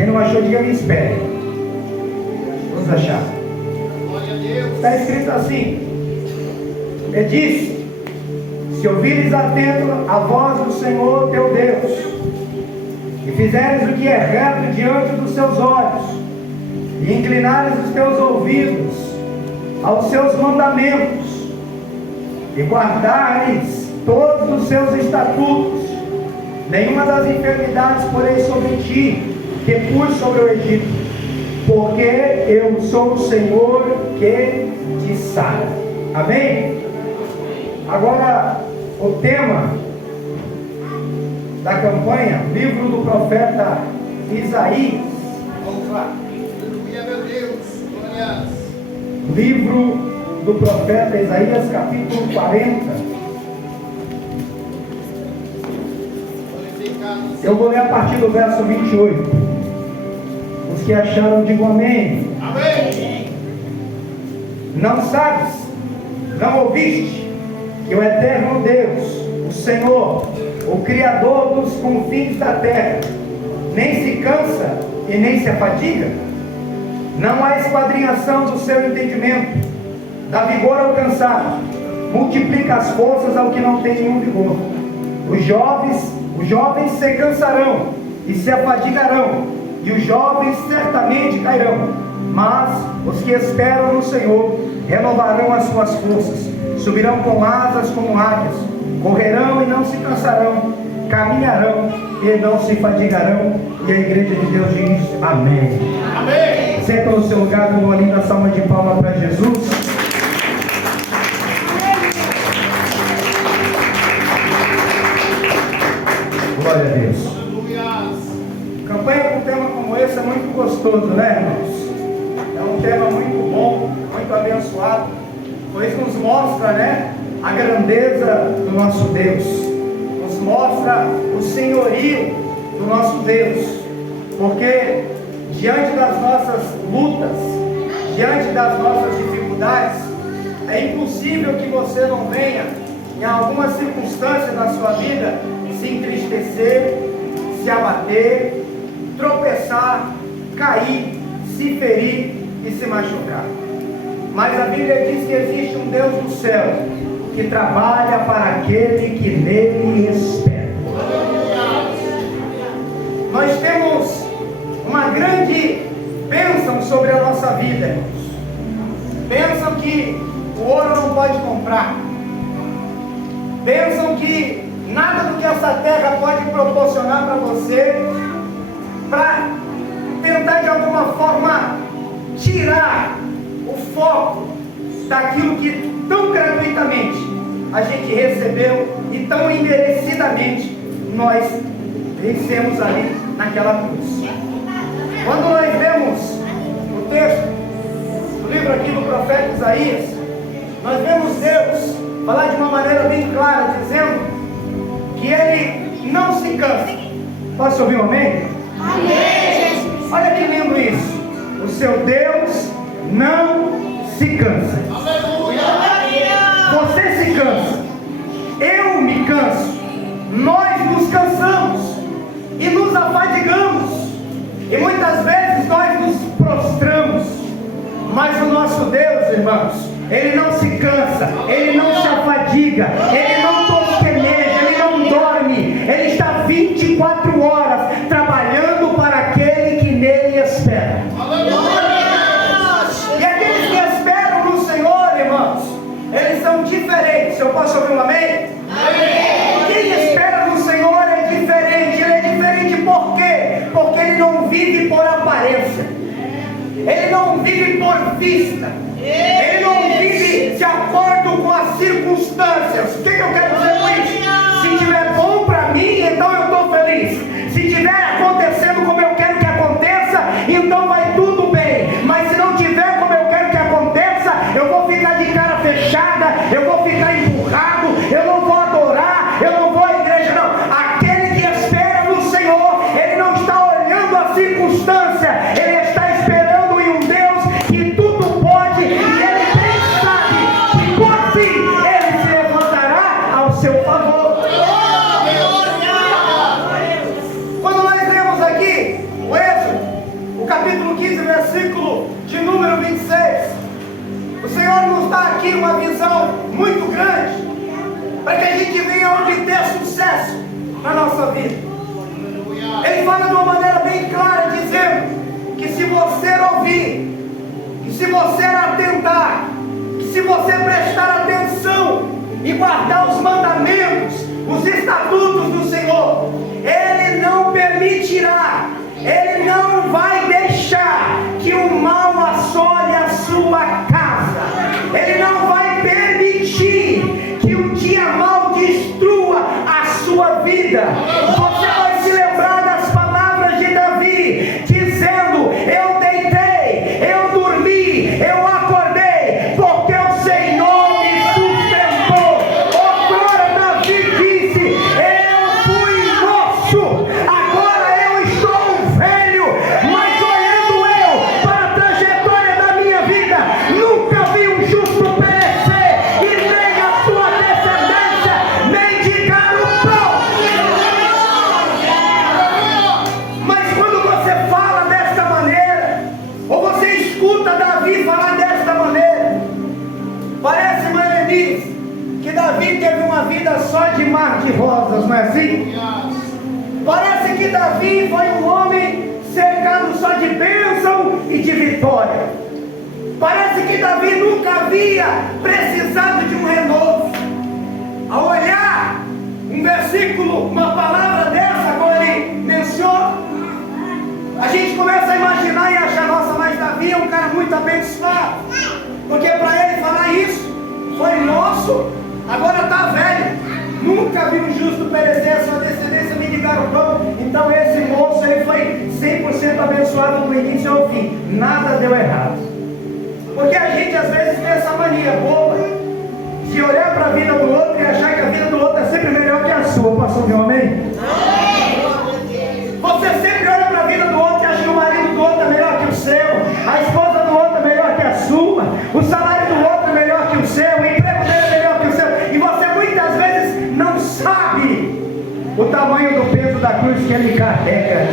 Quem não achou, diga me espere. Vamos achar. Está escrito assim: ele disse: se ouvires atento a voz do Senhor teu Deus, e fizeres o que é reto diante dos seus olhos, e inclinares os teus ouvidos aos seus mandamentos, e guardares todos os seus estatutos, nenhuma das enfermidades porei sobre ti, que pus sobre o Egito, porque eu sou o Senhor que te sara. Amém? Agora, o tema da campanha, livro do profeta Isaías. Vamos lá. Aleluia, meu Deus. Glórias. Livro do profeta Isaías, capítulo 40. Eu vou ler a partir do verso 28. Os que acharam, digam amém. Amém. Não sabes, não ouviste, que o eterno Deus, o Senhor, o Criador dos confins da terra, nem se cansa e nem se afadiga? Não há esquadrinhação do seu entendimento, dá vigor ao cansado, multiplica as forças ao que não tem nenhum vigor. Os jovens se cansarão e se afadigarão, e os jovens certamente cairão, mas os que esperam no Senhor renovarão as suas forças, subirão com asas como águias, correrão e não se cansarão, caminharão e não se fadigarão. E a igreja de Deus diz amém. Amém. Senta no seu lugar com uma linda salva de palmas para Jesus. Glória a Deus. Aleluia. Campanha com um tema como esse é muito gostoso, né, irmãos? É um tema muito bom, muito abençoado, pois nos mostra, né, a grandeza do nosso Deus, nos mostra o senhorio do nosso Deus, porque diante das nossas lutas, diante das nossas dificuldades, é impossível que você não venha, em alguma circunstância da sua vida, se entristecer, se abater, tropeçar, cair, se ferir e se machucar. Mas a Bíblia diz que existe um Deus do céu que trabalha para aquele que nele espera. Nós temos uma grande bênção sobre a nossa vida, irmãos. Bênção que o ouro não pode comprar. Bênção que nada do que essa terra pode proporcionar para você, para tentar de alguma forma tirar o foco daquilo que tão gratuitamente a gente recebeu e tão imerecidamente nós vencemos ali naquela cruz. Quando nós vemos o texto do livro aqui do profeta Isaías, nós vemos Deus falar de uma maneira bem clara, dizendo que Ele não se cansa. Posso ouvir um amém? Amém. Olha que lindo isso. O seu Deus não se cansa. Aleluia. Você se cansa, eu me canso, nós nos cansamos e nos afadigamos, e muitas vezes nós nos prostramos, mas o nosso Deus, irmãos, Ele não se cansa, Ele não se afadiga, Ele não tosqueneja, Ele não dorme, Ele está 24 horas trabalhando para aquele que nele espera. E aqueles que esperam no Senhor, irmãos, eles são diferentes. Eu posso ouvir um amém? Amém. Quem espera no Senhor é diferente. Ele é diferente por quê? Porque ele não vive por aparência, ele não vive por vista, ele não vive de acordo com as circunstâncias. O que eu quero dizer com isso? Se tiver bom para mim, então eu estou feliz. Se tiver acontecendo como eu quero que aconteça, então vai tudo bem. Mas se não tiver como eu quero que aconteça, eu vou ficar de cara fechada, eu vou ficar empurrado, eu não vou adorar, eu não vou à igreja, não. Aquele que espera no Senhor, ele não está olhando a circunstância, ele está esperando em um Deus que tudo pode, e ele bem sabe que por fim ele se levantará ao seu favor. Quando nós lemos aqui o Êxodo, aqui uma visão muito grande, para que a gente venha obter sucesso na nossa vida. Ele fala de uma maneira bem clara, dizendo que se você ouvir, que se você atentar, que se você prestar atenção e guardar os mandamentos, os estatutos do Senhor, Ele não permitirá, Ele não vai deixar que o mal assole a sua casa. Ele não vai permitir que o dia mal destrua a sua vida. Você vai se lembrar das palavras de Davi, dizendo: eu deitei, eu dormi, eu acordei, porque o Senhor me sustentou. Agora Davi disse: eu fui moço, agora eu estou velho, mas olhando eu para a trajetória da minha vida, nunca vi um justo perecer e nem a sua descendência mendigar o pão. Mas quando você fala desta maneira, ou você escuta Davi falar desta maneira, parece, irmã Denise, que Davi teve uma vida só de mar de rosas, não é assim? Parece que Davi foi um homem cercado só de bênção e de vitória. Parece que Davi nunca havia precisado de um renovo. Ao olhar um versículo, uma palavra dessa, como ele menciona, a gente começa a imaginar e achar: nossa, mas Davi é um cara muito abençoado, porque para ele falar isso, foi nosso, agora está velho, nunca vi um justo perecer, a sua descendência mendigar o pão. Então esse moço, ele foi 100% abençoado do início ao fim, nada deu errado. Porque a gente às vezes tem essa mania boba de olhar para a vida do outro e achar que a vida do outro é sempre melhor que a sua. Posso ouvir um amém? Você sempre olha para a vida do outro e acha que o marido do outro é melhor que o seu, a esposa do outro é melhor que a sua, o salário do outro é melhor que o seu, o emprego dele é melhor que o seu, e você muitas vezes não sabe o tamanho do peso da cruz que ele carrega.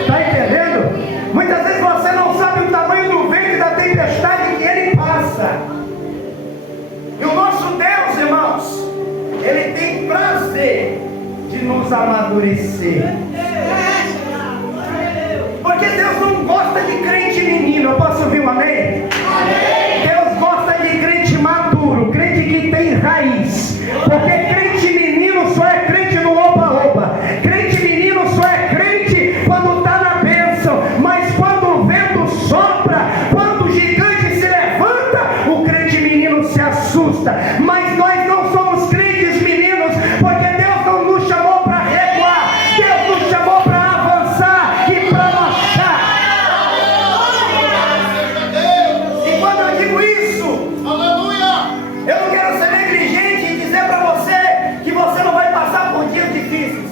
Está entendendo? Muitas vezes você não sabe o tamanho do vento e da tempestade que ele passa. E o nosso Deus, irmãos, Ele tem prazer de nos amadurecer. Porque Deus não gosta de crente menino. Eu posso ouvir um amém? Deus gosta de crente maduro, crente que tem raiz. Porque crente menino só é crente no oba-oba. Crente menino só é crente quando está na bênção. Mas quando o vento sopra, quando o gigante se levanta, o crente menino se assusta. Mas nós não somos crentes meninos, porque Deus não nos chamou para recuar. Deus nos chamou para avançar e para marchar. E quando eu digo isso, eu não quero ser negligente e dizer para você que você não vai passar por dias difíceis.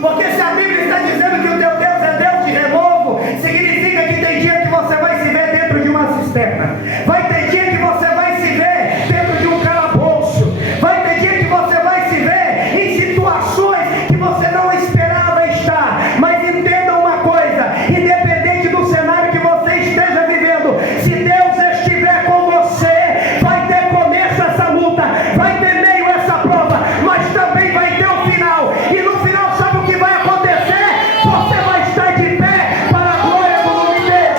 Porque se a Bíblia está dizendo que o teu Deus é Deus de renovo, significa que tem dia que você vai se ver dentro de uma cisterna. Vai ter dia que você vai se ver dentro de um calabouço. Vai ter dia que você vai se ver em situações que você não esperava estar. Mas entenda uma coisa: independente do cenário que você esteja vivendo, se Deus estiver com você, vai ter começo essa luta, vai ter meio essa prova, mas também vai ter o final. E no final, sabe o que vai acontecer? Você vai estar de pé para a glória do nome dele.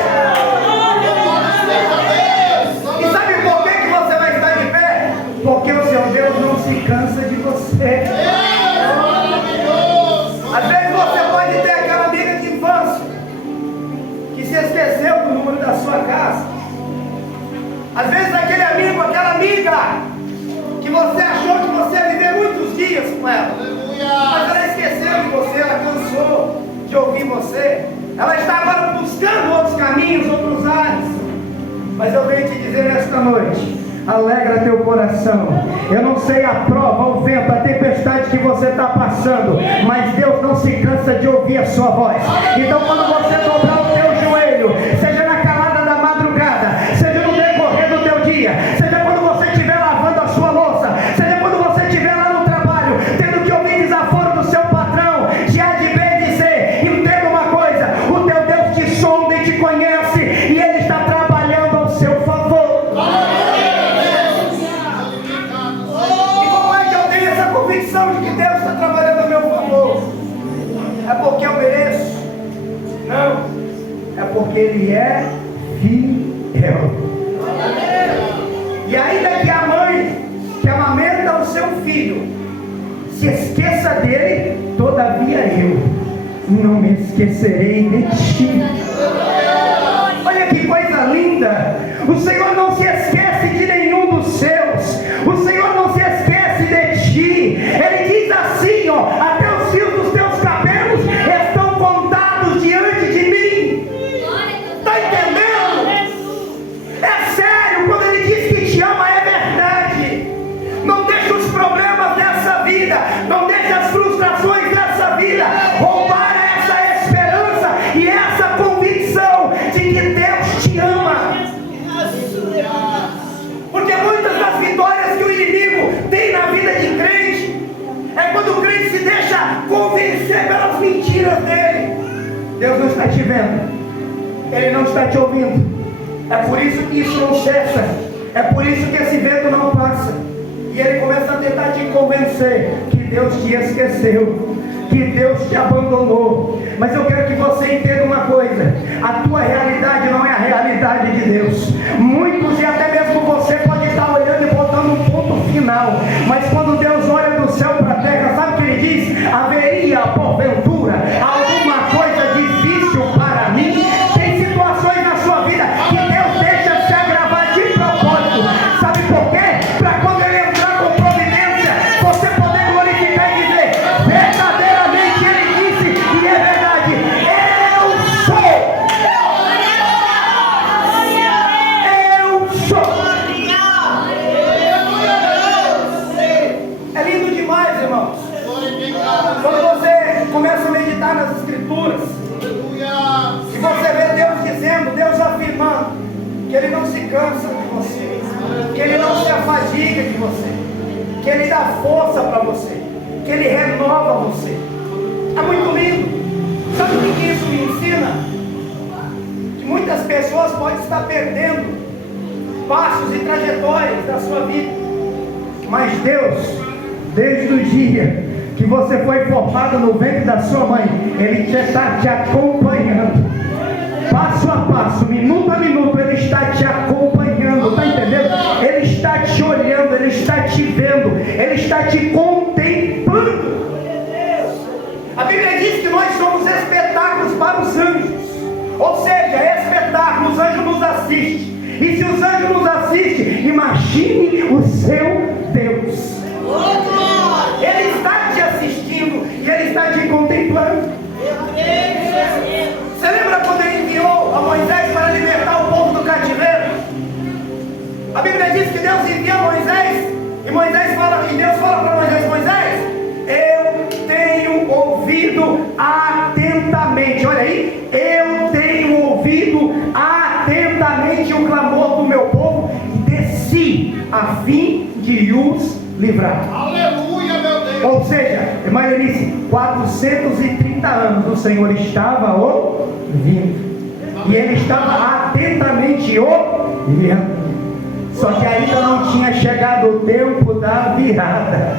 E sabe por que você vai estar de pé? Porque o seu Deus não se cansa de você. Às vezes você pode ter aquela amiga de infância que se esqueceu do número da sua casa. Às vezes aquele amigo, aquela amiga que você achou que você ia viver muitos dias com ela, mas ela esqueceu de você, ela cansou de ouvir você. Ela está agora buscando outros caminhos, outros ares. Mas eu venho te dizer nesta noite: alegra teu coração. Eu não sei a prova, o vento, a tempestade que você está passando, mas Deus não se cansa de ouvir a sua voz. Então quando você dobrar o teu joelho, seja na calada da madrugada, seja no decorrer do teu dia, seja quando você estiver lavando a sua louça, seja quando você estiver lá no trabalho, tendo que ouvir desaforo do seu patrão, de A de B de C, entenda uma coisa: o teu Deus te sonda e te conhece, e Ele está trabalhando ao seu favor. porque Ele é fiel. E ainda que a mãe que amamenta o seu filho se esqueça dele, todavia eu não me esquecerei de ti. Olha que coisa linda! O Senhor não se esquece de nenhum dos seus. O Senhor não se esquece de ti. Ele diz assim, ó: até os fios dos teus cabelos estão contados diante de mim. Está entendendo? É sério, quando Ele diz que te ama, é verdade. Não deixe os problemas dessa vida, não deixe as frustrações dessa vida roubar essa esperança e essa convicção de que Deus te ama. Porque muitas das vitórias que o inimigo tem na vida de crente é quando o crente se deixa convencer pelas mentiras dele. Deus não está te vendo, Ele não está te ouvindo. É por isso que isso não cessa, é por isso que esse vento não passa. E ele começa a tentar te convencer que Deus te esqueceu, que Deus te abandonou. Mas eu quero que você entenda uma coisa: a tua realidade não é a realidade de Deus. Muitos, e até mesmo você, pode estar olhando e botando um ponto final, mas quando Deus olha do céu para a terra, sabe o que Ele diz? Haveria porventura alguma coisa difícil para mim? Tem situações na sua vida que Deus deixa se agravar de propósito. Sabe por quê? Para quando Ele entrar com providência, você poder glorificar e dizer: verdadeiramente Ele disse, e é verdade, eu sou. Eu sou. É lindo demais, irmãos. Quando você começa a meditar nas Escrituras e você vê Deus dizendo, Deus afirmando que Ele não se cansa de você, que Ele não se afadiga de você, que Ele dá força para você, que Ele renova você. É muito lindo. Sabe o que isso me ensina? Que muitas pessoas podem estar perdendo passos e trajetórias da sua vida, mas Deus, desde o dia que você foi formado no ventre da sua mãe, Ele está te acompanhando, passo a passo, minuto a minuto. Ele está te acompanhando, está entendendo? Ele está te olhando, Ele está te vendo, Ele está te contemplando. A Bíblia diz que nós somos espetáculos para os anjos, ou seja, espetáculo, os anjos nos assistem. E se os anjos nos assistem, imagine o seu Deus. Ele está te assistindo e Ele está te contemplando. Você lembra quando Ele enviou a Moisés para libertar o povo do cativeiro? A Bíblia diz que Deus envia Moisés e Deus fala para Moisés: Moisés, eu tenho ouvido atentamente, olha aí, eu tenho ouvido atentamente o clamor do meu povo e desci a fim de os livrar. Aleluia, meu Deus. Ou seja, irmã Eunice, 430 anos o Senhor estava ouvindo, e Ele estava atentamente ouvindo. Só que ainda não tinha chegado o tempo da virada,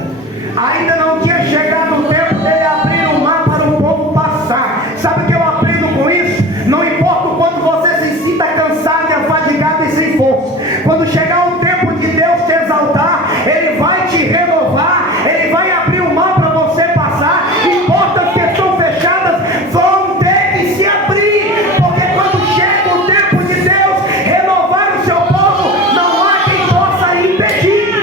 ainda não tinha chegado o tempo dele abrir o mar para o povo passar. Sabe o que eu aprendo com isso? Não importa o quanto você se sinta cansado e afadigado e sem força, quando chegar o tempo de Deus te exaltar, Ele vai te renovar, Ele vai abrir o mar para você passar, e portas que estão fechadas vão ter que se abrir, porque quando chega o tempo de Deus renovar o seu povo, não há quem possa impedir.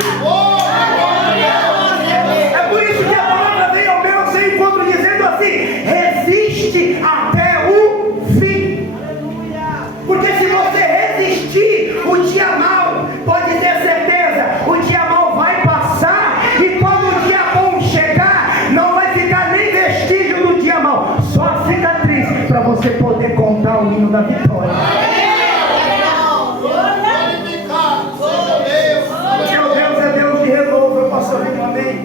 É por isso que a palavra vem ao meu seu encontro dizendo assim: resiste até o fim. Porque se você resistir, o dia mau, pode ter certeza, o dia mau vai passar, e quando o dia bom chegar, não vai ficar nem vestígio do dia mau, só fica triste para você poder contar o hino da vitória. Porque o Deus é Deus de renovo. Eu posso ouvir um amém?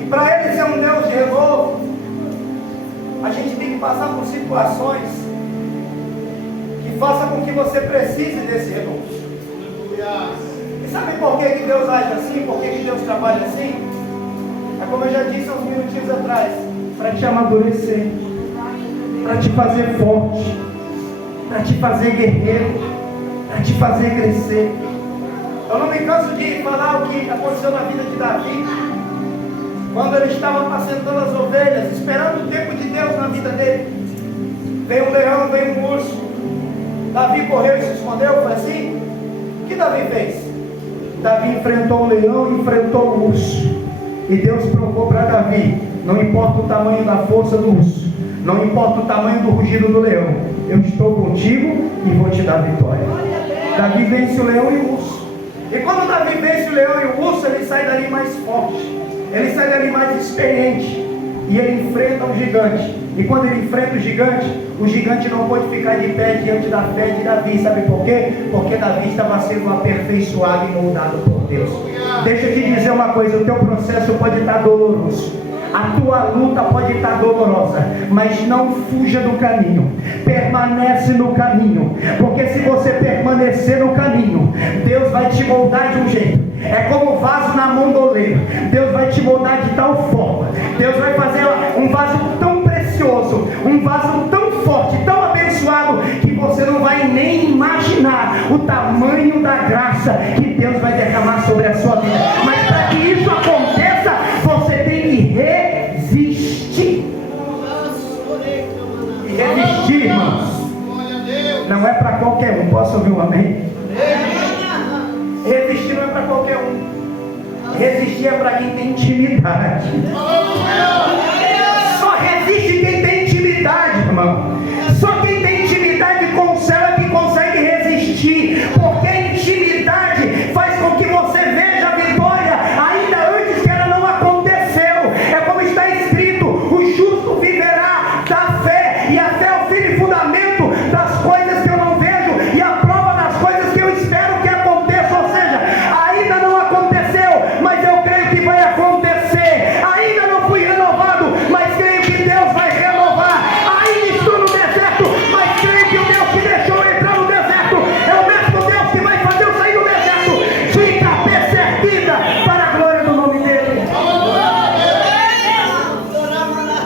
E para Ele ser um Deus de renovo, a gente tem que passar por situações que façam com que você precise desse renovo. E sabe por que Deus age assim? Por que Deus trabalha assim? É como eu já disse há uns minutinhos atrás, para te amadurecer. para te fazer forte, para te fazer guerreiro, para te fazer crescer. Eu não me canso de falar o que aconteceu na vida de Davi, quando ele estava apacentando as ovelhas, esperando o tempo de Deus na vida dele. Veio um leão, veio um urso. Davi correu e se escondeu, foi assim? O que Davi fez? Davi enfrentou o leão e enfrentou o urso. E Deus provou para Davi: não importa o tamanho da força do urso, não importa o tamanho do rugido do leão, eu estou contigo e vou te dar vitória. Davi vence o leão e o urso. E quando Davi vence o leão e o urso, ele sai dali mais forte, ele sai dali mais experiente, e ele enfrenta um gigante. E quando ele enfrenta o gigante não pode ficar de pé diante da fé de Davi. Sabe por quê? Porque Davi estava sendo aperfeiçoado e moldado por Deus. Deixa eu te dizer uma coisa: o teu processo pode estar doloroso, a tua luta pode estar dolorosa, mas não fuja do caminho, permanece no caminho, porque se você permanecer no caminho, Deus vai te moldar de um jeito. É como vaso na mão do oleiro. Deus vai te moldar de tal forma, Deus vai fazer um vaso tão precioso, um vaso tão forte, tão abençoado, que você não vai nem imaginar o tamanho da graça que Deus vai derramar sobre a sua vida. Mas para que isso aconteça, você tem que resistir. E resistir, irmãos, não é para qualquer um. Posso ouvir um amém? Resistir não é para qualquer um. Resistir é para quem tem intimidade. Só resiste quem tem intimidade, irmão. Só quem tem intimidade com o céu é que consegue resistir. Porque a intimidade faz com que você veja a vitória ainda antes que ela não aconteceu. É como está escrito: o justo viverá da fé, e a fé é o fim e fundamento das coisas que eu não vejo e a prova das coisas que eu espero que aconteça. Ou seja, ainda não aconteceu, mas eu creio que vai acontecer. Ainda não fui renovado, mas creio que Deus vai renovar. Ainda estou no deserto, mas creio que o Deus que deixou eu entrar no deserto é o mesmo Deus que vai fazer eu sair do deserto. Fica perseguida para a glória do nome dele.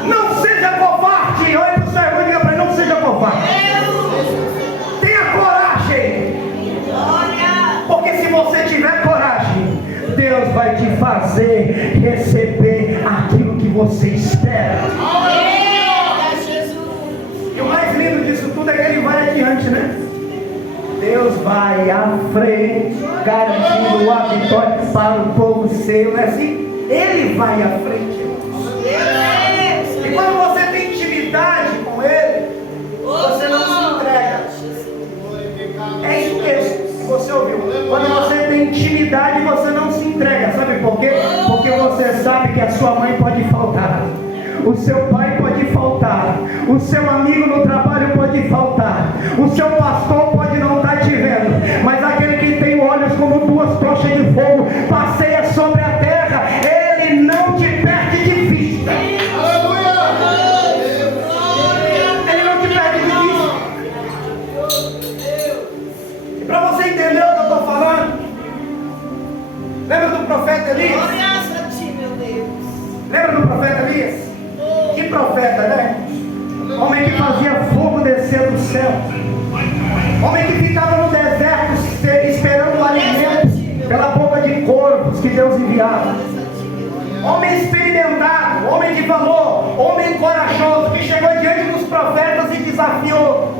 Não seja covarde. Olha para o seu irmão e diga para ele: não seja covarde. Tenha coragem. Porque se você tiver coragem, Deus vai te fazer receber aquilo que você espera. E o mais lindo disso tudo é que ele vai adiante, né? Deus vai à frente, garantindo a vitória para o povo seu, não é assim? Ele vai à frente, irmãos. E quando você tem intimidade com ele, você não se entrega. É isso que você ouviu. Quando você tem intimidade, você não se entrega. Sabe por quê? Porque você sabe que a sua mãe pode faltar, o seu pai pode faltar, o seu amigo no trabalho pode faltar, o seu pastor pode não estar te vendo, mas aquele que tem olhos como duas tochas de fogo passeia sobre a terra, ele não te perde de vista. Ele não te perde de vista. E para você entender o que eu estou falando, lembra do profeta Elias? Lembra do profeta Elias? Que profeta, né? Homem que fazia fogo descer do céu. Homem que ficava no deserto esperando o alimento pela boca de corvos que Deus enviava. Homem experimentado, homem de valor, homem corajoso, que chegou diante dos profetas e desafiou.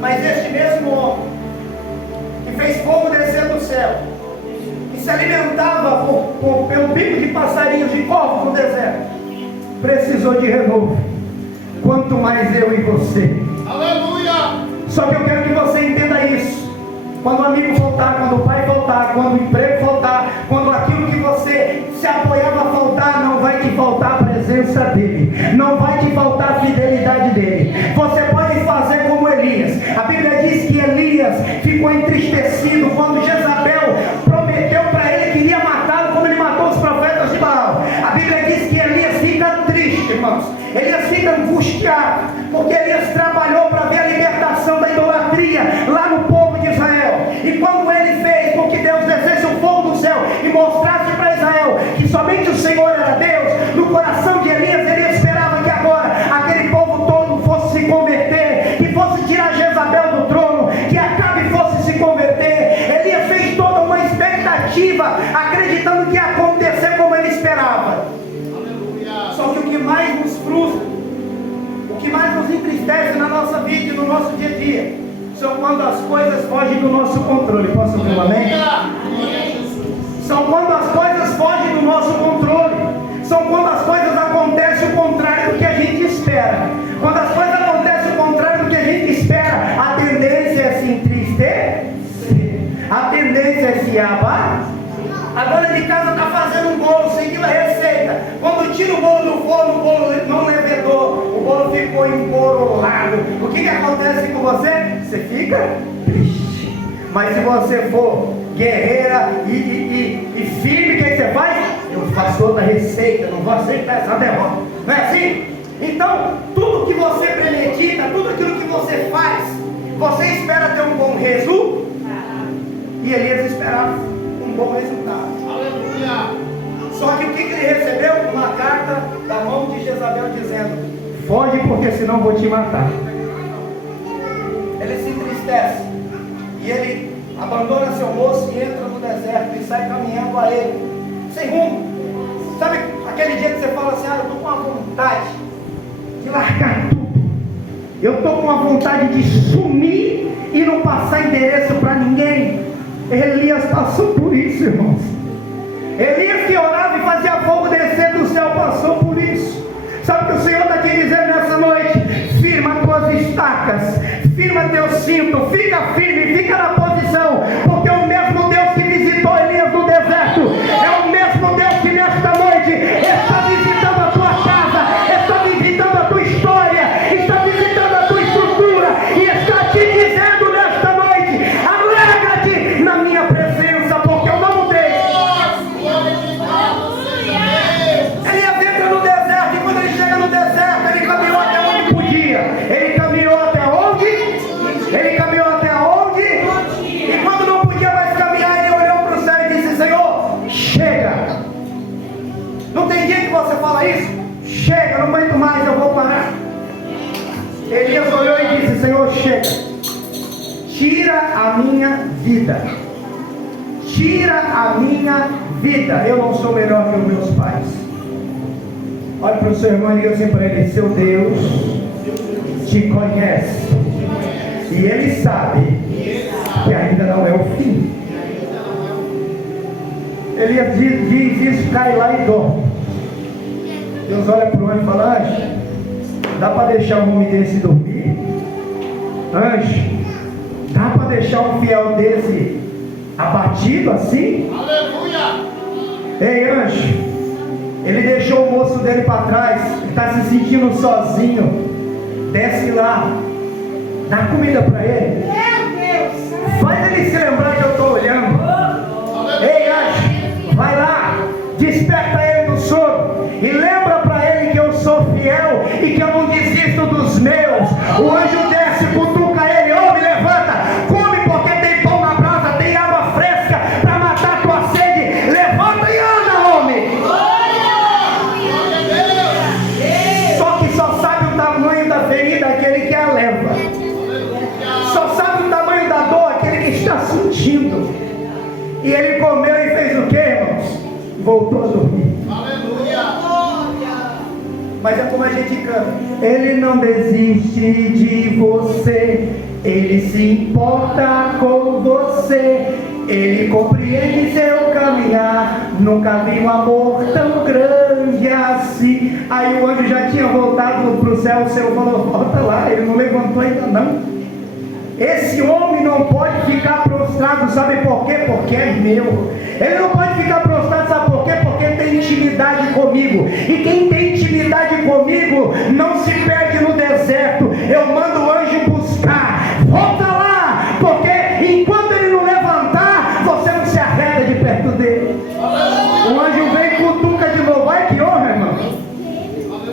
Mas este mesmo homem, que fez fogo descer do céu, que se alimentava pelo bico de passarinhos, de corvos no deserto, precisou de renovo. Quanto mais eu e você. Aleluia! Só que eu quero que você entenda isso. Quando o amigo faltar, quando o pai faltar, quando o emprego faltar, quando aquilo que você se apoiava faltar, não vai te faltar a presença dele, não vai te faltar a fidelidade dele. Você pode fazer como Elias. A Bíblia diz que Elias ficou entristecido quando Jezabel prometeu para ele que iria matá-lo como ele matou os profetas de Baal. A Bíblia diz que Elias fica triste, irmãos. Elias fica angustiado, porque Elias trabalhou para ver a libertação da idolatria lá no povo de Israel. E quando ele fez com que Deus descesse o fogo do céu e mostrasse para Israel que somente o Senhor era Deus, no coração de Elias ele esperava que agora aquele povo todo entristece na nossa vida e no nosso dia a dia são quando as coisas fogem do nosso controle. Posso ouvir um amém? São quando as coisas fogem do nosso controle. São quando as coisas acontecem o contrário do que a gente espera. Quando as coisas acontecem o contrário do que a gente espera, a tendência é se entristecer, a tendência é se abalar. A dona de casa está fazendo um bolo, seguindo a receita. Quando tira o bolo do forno, o bolo não levedou, o bolo ficou emborolado. O que acontece com você? Você fica triste. Mas se você for guerreira e firme, o que você faz? Eu faço outra receita, não vou aceitar essa derrota. Não é assim? Então, tudo que você premedita, tudo aquilo que você faz, você espera ter um bom resultado. E Elias esperava um bom resultado. Aleluia. Só que o que ele recebeu? Uma carta da mão de Jezabel dizendo: foge, porque senão vou te matar. Ele se entristece e ele abandona seu moço e entra no deserto e sai caminhando a ele, sem rumo. Sabe aquele dia que você fala assim: eu estou com uma vontade de largar tudo, eu estou com uma vontade de sumir e não passar endereço para ninguém? Elias passou por isso, irmãos. Elias, que orava e fazia fogo descer do céu, passou por isso. Sabe o que o Senhor está aqui dizendo nessa noite? Firma tuas estacas, firma teu cinto, fica firme, fica na posição, porque o mesmo Deus que visitou Elias no deserto é o mesmo Deus que nesta noite está visitando a tua casa, está visitando a tua história, está visitando a tua estrutura e está te dizendo nesta noite: alegra-te na minha presença, porque eu não deixo. Elias entra no deserto, e quando ele chega no deserto, ele caminhou até onde podia. Ele caminhou até onde? Ele caminhou até onde? E quando não podia mais caminhar, ele olhou para o céu e disse: Senhor, chega. Não tem dia que você fala isso? Chega, não aguento mais, eu vou parar. Elias olhou e disse: Senhor, chega. Tira a minha vida. Tira a minha vida. Eu não sou melhor que os meus pais. Olha para o seu irmão e diga assim para ele: seu Deus te conhece. E ele sabe que ainda não é o fim. Elias diz isso, cai lá e dorme. Deus olha para o anjo e fala: anjo, dá para deixar um homem desse dormir? Anjo, dá para deixar um fiel desse abatido assim? Aleluia. Ei, anjo, ele deixou o moço dele para trás, está se sentindo sozinho. Desce lá, dá comida para ele. Faz ele se lembrar que eu estou olhando. Ei, anjo, vai lá, desperta ele do sono e lembra para ele que eu sou fiel e que eu não desisto dos meus. O anjo desce, cutuca ele: homem, levanta, come, porque tem pão na brasa, tem água fresca para matar a tua sede. Levanta e anda, homem. Só que só sabe o tamanho da ferida aquele que a leva. Só sabe o tamanho da dor aquele que está sentindo. E ele comeu e fez o que, irmãos? Voltou a dormir. Mas é como a gente canta: ele não desiste de você, ele se importa com você, ele compreende seu caminhar, nunca vi um amor tão grande assim. Aí o anjo já tinha voltado para o céu, o Senhor falou: volta lá, ele não levantou ainda não. Esse homem não pode ficar prostrado, sabe por quê? Porque é meu. Ele não pode ficar prostrado, sabe por quê? Porque tem intimidade comigo. E quem tem intimidade comigo não se perde no deserto. Eu mando o anjo buscar. Volta lá, porque enquanto ele não levantar, você não se arreda de perto dele. O anjo vem e cutuca de novo. Ai, que honra, irmão.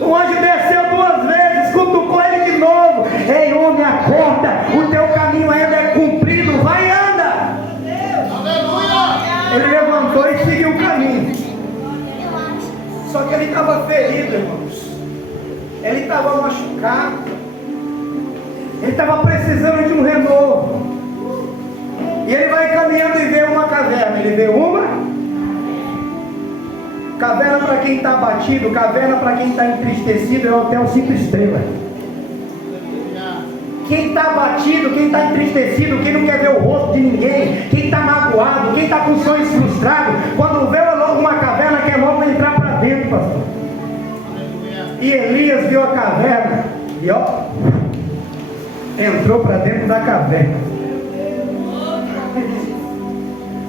O anjo desceu 2 vezes, cutucou ele de novo. Ei, homem, acorda, o teu caminho ainda é cumprido, vai e anda. Ele levantou e seguiu o caminho. Só que ele estava ferido, irmãos. Ele estava machucado. Ele estava precisando de um renovo. E ele vai caminhando e vê uma caverna. Ele vê uma caverna para quem está abatido, caverna para quem está entristecido, é o hotel 5 estrelas. Quem está abatido, quem está entristecido, quem não quer ver o rosto de ninguém, quem está magoado, quem está com sonhos frustrados, quando vê logo uma caverna, quer logo entrar para dentro, pastor. E Elias viu a caverna e ó, entrou para dentro da caverna.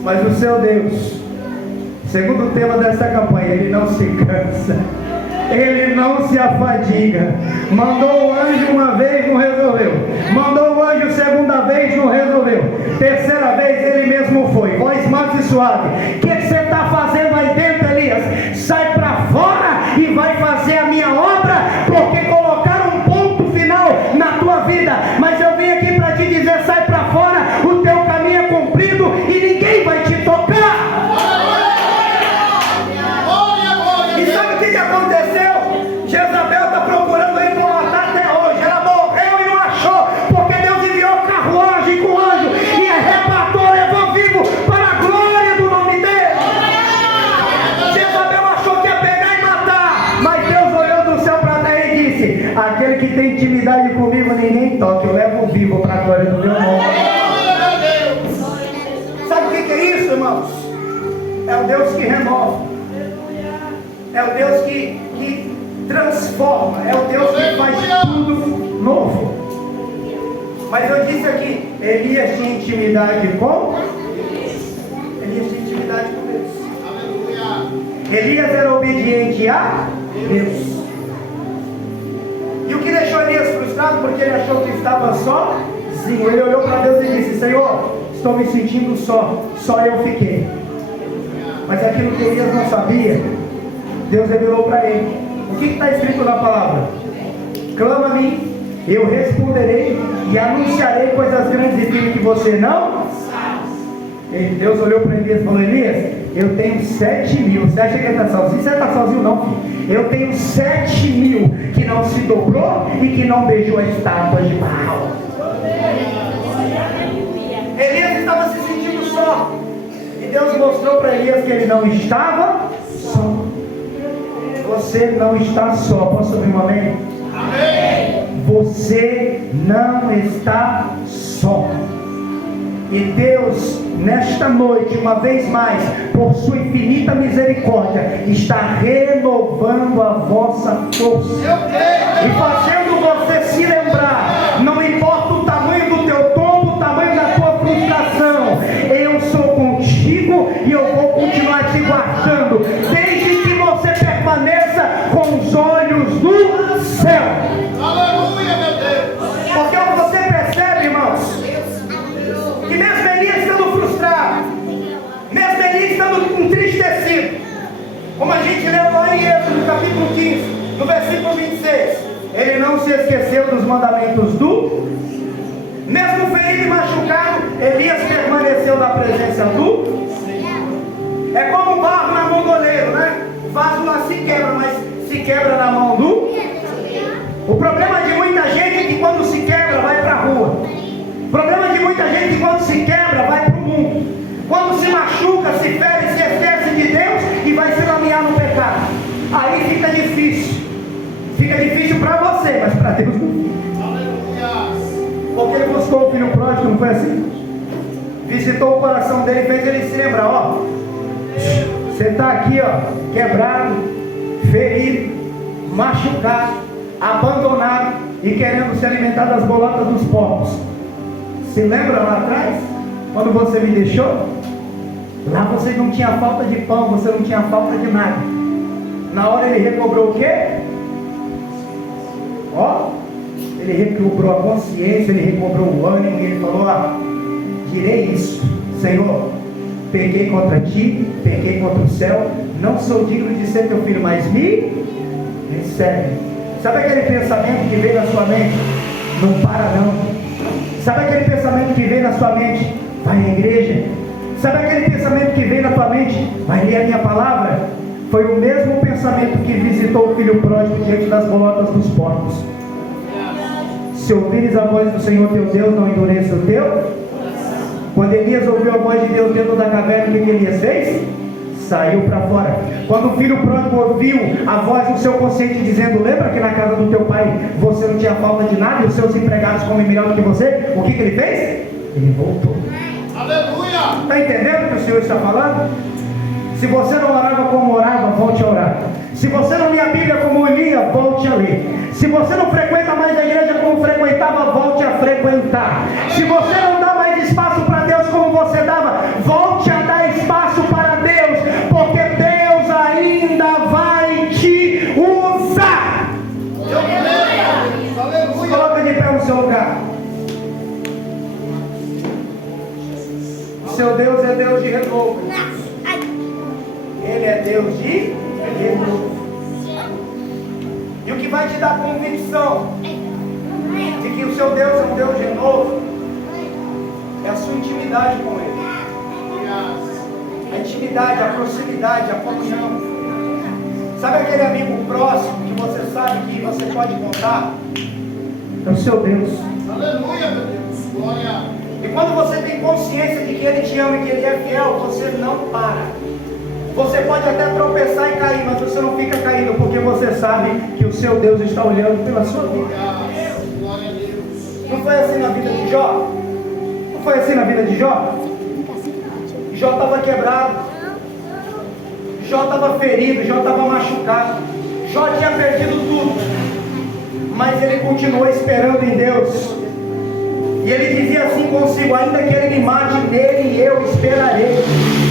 Mas o seu Deus, segundo o tema dessa campanha, Ele não se cansa, Ele não se afadiga. Mandou o anjo uma vez, não resolveu. Mandou o anjo segunda vez, não resolveu. Terceira vez, Ele mesmo foi. Voz mansa e suave. O que você está fazendo aí dentro, Elias? Sai para fora e vai fazer a minha obra, porque colocaram um ponto final na tua vida. Mas eu vim aqui para te dizer, sai para fora, o teu caminho é comprido e ninguém vai te tocar. E sabe o que aconteceu? Jezabel está procurando ele para matar até hoje. Ela morreu e não achou, porque Deus enviou carruagem com anjo e arrebatou, levou vivo para a glória do nome dele. Jezabel achou que ia pegar e matar, mas Deus olhou do céu para terra e disse: aquele que tem intimidade comigo ninguém toca, eu levo vivo para a glória do meu nome. Sabe o que é isso, irmãos? É o Deus que renova, é o Deus que transforma, é o Deus que faz tudo novo. Mas eu disse aqui, Elias tinha intimidade com Elias tinha intimidade com Deus. Elias era obediente a Deus. E o que deixou Elias frustrado? Porque ele achou que estava sozinho. Ele olhou para Deus e disse: Senhor, estou me sentindo só eu fiquei. Mas aquilo que Elias não sabia, Deus revelou para ele. O que está escrito na palavra? Clama a mim, eu responderei e anunciarei coisas grandes e firmes que você não sabe. E Deus olhou para Elias e falou: Elias, eu tenho 7.000. Você acha que ele está sozinho? Você está sozinho não, filho. Eu tenho 7.000 que não se dobrou e que não beijou a estátua de Baal. Elias estava se sentindo só. E Deus mostrou para Elias que ele não estava só. Você não está só. Posso ouvir um amém? Amém. Você não está só. E Deus, nesta noite, uma vez mais, por sua infinita misericórdia, está renovando a vossa força e fazendo você se lembrar. Não importa o tamanho do teu tombo, o tamanho da tua frustração, eu sou contigo e eu vou continuar te guardando, desde que você permaneça com os olhos do céu. Aleluia, meu Deus. Porque você percebe, irmãos, que mesmo Elias estando frustrado, mesmo Elias estando entristecido, como a gente leu lá em Êxodo, no capítulo 15, no versículo 26, ele não se esqueceu dos mandamentos mesmo ferido e machucado, Elias permaneceu na presença do. É como um barro na mão do oleiro, né? O vaso lá se quebra, mas se quebra na mão do. O problema de muita gente é que quando se quebra, vai para a rua. O problema de muita gente é que quando se quebra, vai para o mundo. Quando se machuca, se fere, se esquece de Deus e vai se lamear no pecado. Aí fica difícil. Fica difícil para você, mas para Deus não fica. Porque ele buscou o filho pródigo, não foi assim? Visitou o coração dele e fez ele se lembrar: ó, você está aqui, ó, quebrado, ferido, machucado, abandonado e querendo se alimentar das bolotas dos porcos. Se lembra lá atrás? Quando você me deixou? Lá você não tinha falta de pão, você não tinha falta de nada. Na hora ele recobrou o quê? Ó, ele recobrou a consciência, ele recobrou o ânimo e ele falou: ó, direi isso, Senhor, pequei contra ti, pequei contra o céu, não sou digno de ser teu filho, mas me recebe. Sabe aquele pensamento que veio na sua mente? Não para não. Sabe aquele pensamento que veio na sua mente? Vai à igreja. Sabe aquele pensamento que veio na tua mente? Vai ler a minha palavra. Foi o mesmo pensamento que visitou o filho pródigo diante das bolotas dos porcos. Se ouvires a voz do Senhor teu Deus, não endureça o teu. Quando Elias ouviu a voz de Deus dentro da caverna, o que Elias fez? saiu para fora. Quando o filho pródigo ouviu a voz do seu consciente dizendo: lembra que na casa do teu pai você não tinha falta de nada e os seus empregados comem melhor do que você? O que ele fez? Ele voltou. Aleluia! Está entendendo o que o Senhor está falando? Se você não orava como orava, volte a orar. Se você não lia a Bíblia como lia, volte a ler. Se você não frequenta mais a igreja como frequentava, volte a frequentar. Se você não dá mais espaço para Deus como você dava, volte a dar espaço para Deus, porque Deus ainda vai te usar. Aleluia! Coloca de pé no seu lugar. Seu Deus é Deus de renovo. Ele é Deus de renovo. E o que vai te dar convicção de que o seu Deus é um Deus de renovo é a sua intimidade com Ele. A intimidade, a proximidade, a comunhão. Sabe aquele amigo próximo que você sabe que você pode contar? É o seu Deus. Aleluia, meu Deus! Glória! E quando você tem consciência de que Ele te ama e que Ele é fiel, você não para. Você pode até tropeçar e cair, mas você não fica caindo, porque você sabe que o seu Deus está olhando pela sua vida. Glória a Deus! Não foi assim na vida de Jó? Não foi assim na vida de Jó? Jó estava quebrado, Jó estava ferido, Jó estava machucado, Jó tinha perdido tudo, mas ele continuou esperando em Deus. E ele dizia assim consigo: ainda que ele me mate, nele eu esperarei.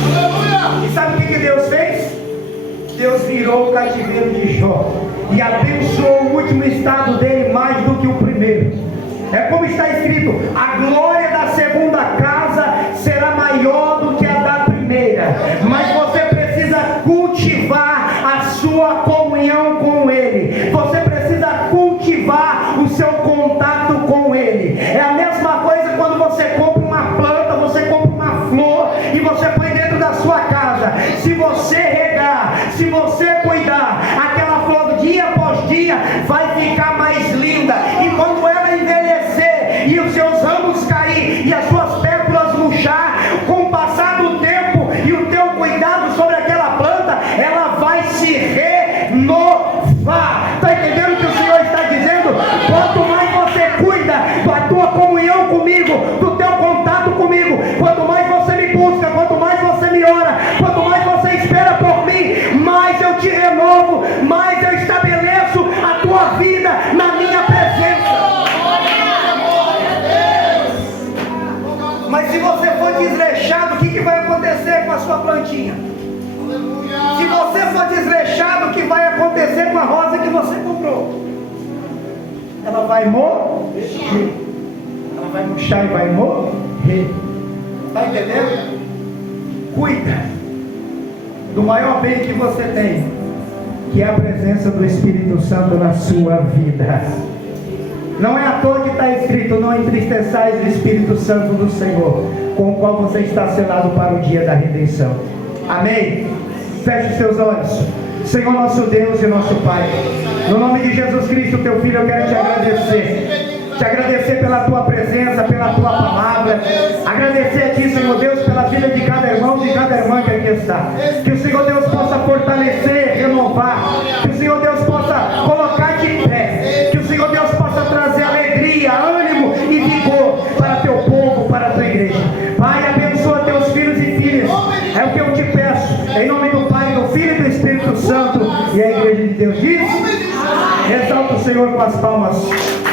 Aleluia! E sabe o que Deus fez? Deus virou o cativeiro de Jó e abençoou o último estado dele mais do que o primeiro. É como está escrito: a glória da segunda casa será maior do que a da primeira. Mas você precisa cultivar a sua comunhão com Ele. Você precisa cultivar o seu contato com Ele. É a mesma coisa quando você compra uma planta, você compra uma flor e você põe dentro da sua casa. Se você regar, se você cuidar, aquela flor dia após dia vai ficar mais linda. E quando ela envelhecer e os seus ramos cair e as suas pétalas murchar, com o passar do tempo e o teu cuidado sobre aquela planta, ela vai se renovar. Está entendendo o que o Senhor está dizendo? Quanto mais você cuida da tua comunhão comigo, do teu contato comigo, quanto mais você me busca, quanto mais você me ora, quanto mais você espera por mim, mais eu te renovo, mais eu estabeleço a tua vida na minha presença. Mas se você for desleixado, o que vai acontecer com a sua plantinha? Se você for desleixado, o que vai acontecer com a rosa que você comprou? Ela vai morrer. Ela vai murchar e vai morrer. Está entendendo? Cuida do maior bem que você tem, que é a presença do Espírito Santo na sua vida. Não é à toa que está escrito: não entristeçais o Espírito Santo do Senhor, com o qual você está selado para o dia da redenção. Amém? Feche os seus olhos. Senhor nosso Deus e nosso Pai, no nome de Jesus Cristo, teu Filho, eu quero te agradecer pela tua presença, pela tua palavra, agradecer a ti, Senhor Deus, pela vida de cada irmão, de cada irmã que aqui está. Que o Senhor Deus possa fortalecer, renovar, que o Senhor Deus possa colocar de pé, que o Senhor Deus possa trazer alegria, ânimo e vigor para teu povo, para a tua igreja. Pai, abençoa teus filhos e filhas, é o que eu te peço, em nome do Pai, do Filho e do Espírito Santo. E a igreja de Deus diz: exalta o Senhor com as palmas.